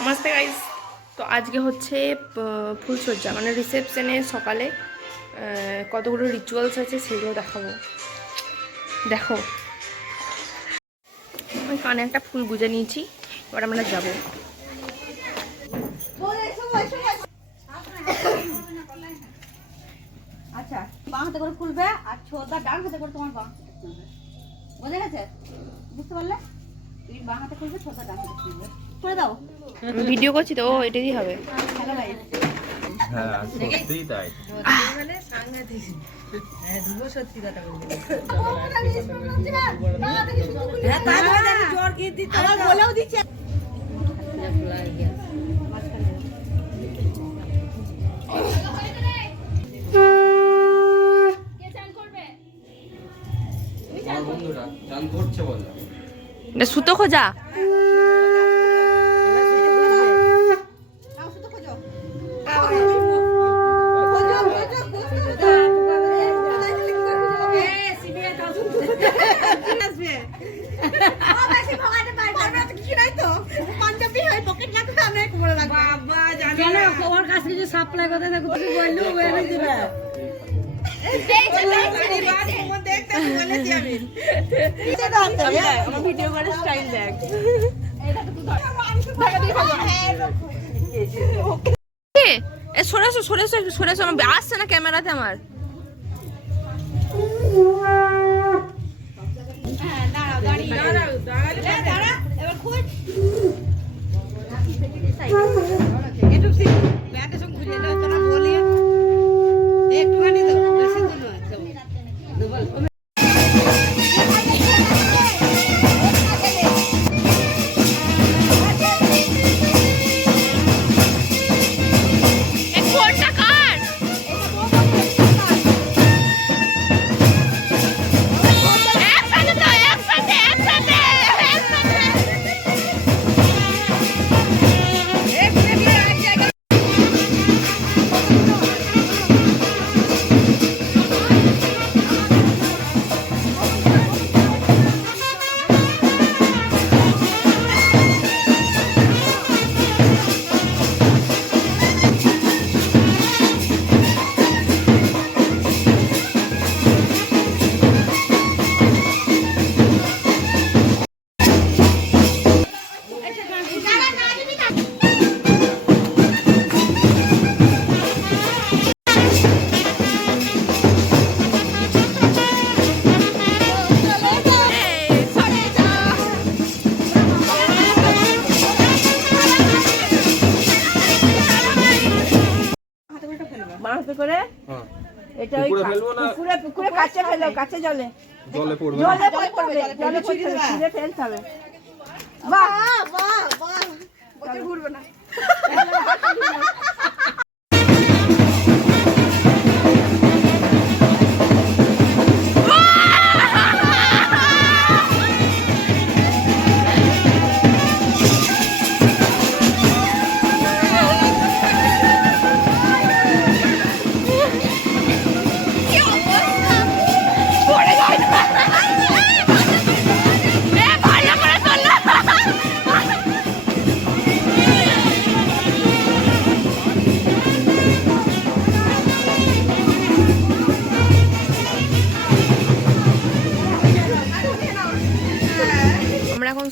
Namaste guys তো আজকে হচ্ছে ফুলসজ্জা মানে রিসেপশনে সকালে কতগুলো রিচুয়ালস আছে সেগুলো দেখাবো। দেখো। আমি কানে একটা ফুল গুজে নিয়েছি, এবার আমরা যাব। আচ্ছা বাঁ হাতে করে খুলবে আর ছোটদা ডান হাতে করে তোমার বাঁ হাতে খুলবে গেছে? বুঝতে পারলে? তুমি বাঁ হাতে খুলবে ছোটদা ডান হাতে খুলবে করে দাও। আমি ভিডিও করছি তো ও এটাই হবে। হ্যাঁ সত্যিই তাই। এটা সুতো খোঁজা নাও শুধু খোঁজো খোঁজো, খোঁজো, ও বেশি ভগাতে নাই তো। পাঞ্জাবি হয়, পকেট না থাকলে আমরা একটু বড় লাগবে। কেন? ওর কাছে কিছু সাপ্লাই করতে থাকো তুমি বললেও বেড়ে দিবে আমার ভিডিও করে স্টাইল দেখ এ সরে এসো সরে এসো সরে এসো আসছে না ক্যামেরাতে আমার। একটুখানি মাংস করে হ্যাঁ। এটা ওই পুকুরে পুকুরে কাছে ফেলো কাছে জলে। জলে পড়বে জলে পড়বে জলে পড়বে ছিঁড়ে ফেলতে হবে বাহ বাহ, বাহ, ঘুরবে না।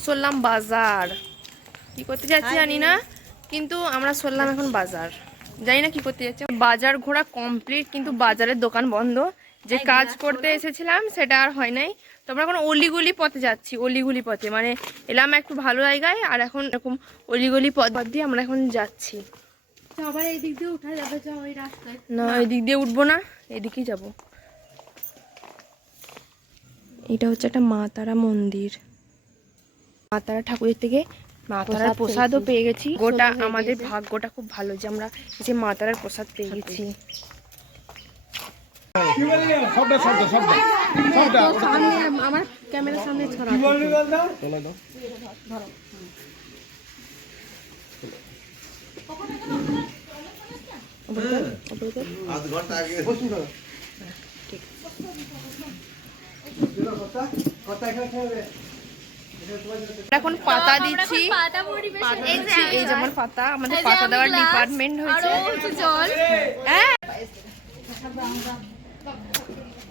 চললাম বাজার। কি করতে যাচ্ছি জানি না কিন্তু আমরা চললাম এখন বাজার। জানি না কি করতে যাচ্ছি। বাজার ঘোরা কমপ্লিট কিন্তু বাজারের দোকান বন্ধ। যে কাজ করতে এসেছিলাম সেটা আর হয় নাই। তো আমরা এখন অলিগুলি পথে যাচ্ছি অলিগুলি পথে। মানে এলাম একটু ভালো জায়গায় আর এখন এরকম অলিগলি পথ পথ দিয়ে আমরা এখন যাচ্ছি। আবার এই দিক দিয়ে উঠা যাবে ওই রাস্তায়। না। এদিক দিয়ে উঠবো না এদিকেই যাব। এটা হচ্ছে একটা মা তারা মন্দির। মা তারা ঠাকুরের থেকে মা তারার প্রসাদও পেয়ে গেছি। গোটা আমাদের ভাগ্যটা খুব ভালো যে আমরা যে মা তারার প্রসাদ পেয়ে গেছি। সামনে আমার ক্যামেরার সামনে ছড়া এখন পাতা দিচ্ছি পরিবেশন পাতা দিচ্ছি। এই যেমন পাতা আমাদের পাতা দেওয়ার ডিপার্টমেন্ট হয়েছে। জল। হ্যাঁ?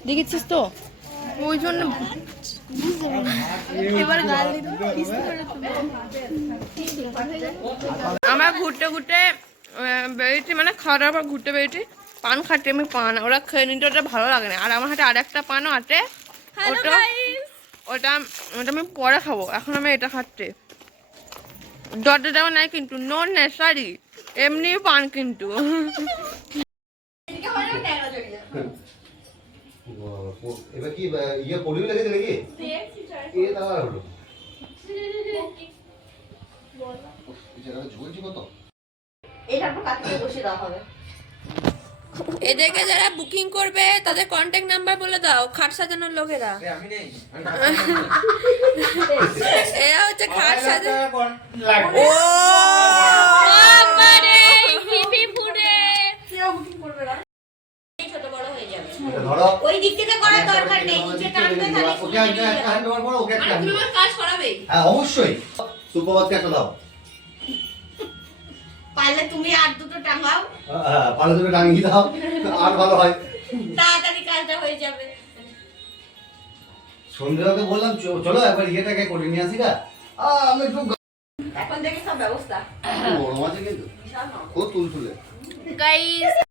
দেখেছিস তো? ওই জন্য আমরা ঘুরতে ঘুরতে বেরিয়েছি মানে খাওয়া দাওয়ার পর ঘুরতে বেরিয়েছি। পান খাটে আমি পান ওরা খেয়ে নিতে ওটা ভালো লাগে না। আর আমার হাতে আর একটা পানও আছে। ওটা ওটা ওটা আমি পরে খাব। এখন আমি এটা খাচ্ছি। দরজা দেওয়া নাই কিন্তু নো নেসারি এমনি পান কিন্তু। এবার কি আহ, ইয়ে পড়িও লেগেছে নাকি? এ তাহলে হলো। এই ঝুলছি কত? বসিয়ে দেওয়া হবে। এদেরকে যারা বুকিং করবে তাদের কন্ট্যাক্ট নাম্বার বলে দাও খাট সাজানোর লোকেরা। এরা হচ্ছে খাট সাজানো ও! ওই দিক থেকে করার দরকার নেই নিচে টানবে তাহলে ওকে একটা একটা হ্যান্ড ওভার করো ওকে একটা কাজ করাবেই হ্যাঁ অবশ্যই। সুপ্রভাতকে একটা দাও। পারলে তুমি আর দুটো টাঙাও। হ্যাঁ পালে তুমি টাঙিয়ে দাও আর ভালো হয়। তাড়াতাড়ি কাজটা হয়ে যাবে। সন্ধ্যাকে বললাম চলো একবার ইয়েটাকে করে নিয়ে আসি না আমি একটু এখন দেখি সব ব্যবস্থা। গরম আছে কিন্তু। খুব তুলতুলে। গাইস